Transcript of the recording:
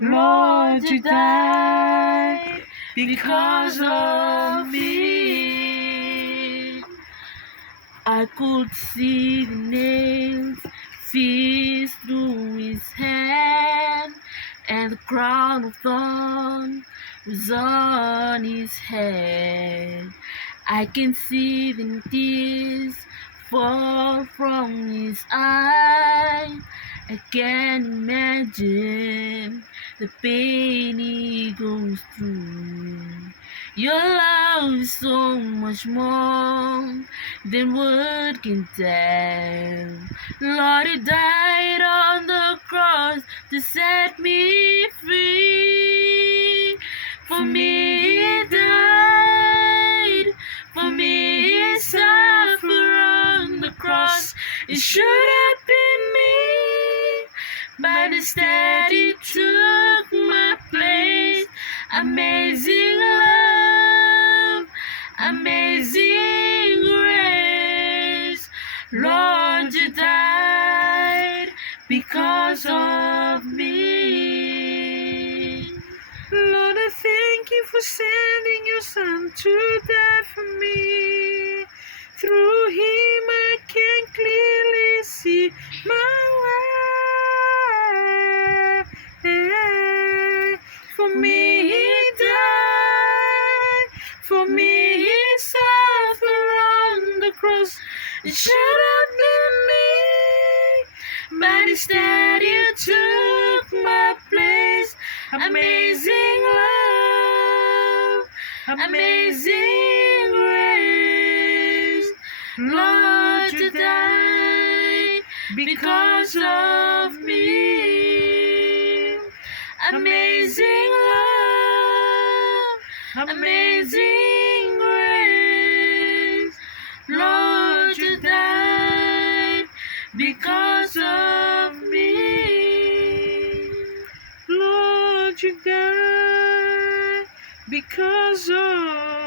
Lord, you died because of me. I could see the nails pierced through his hand, and the crown of thorns was on his head. I can see the tears fall from his eyes. I can imagine the pain he goes through. Your love is so much more than word can tell. Lord, you died on the cross to set me free. For me, he died. For me, he suffered on the cross. It should have been me, but instead he took my place. Amazing love, amazing grace. Lord, you died because of me. Lord, I thank you for sending your son to die for me. Through him I can clearly see my way. For me he died, for me he suffered on the cross. It should have been me, but instead you took my place. Amazing love, amazing grace. Lord, you died because of me. Amazing love, amazing grace. Lord, you died because of me. Lord, you died because of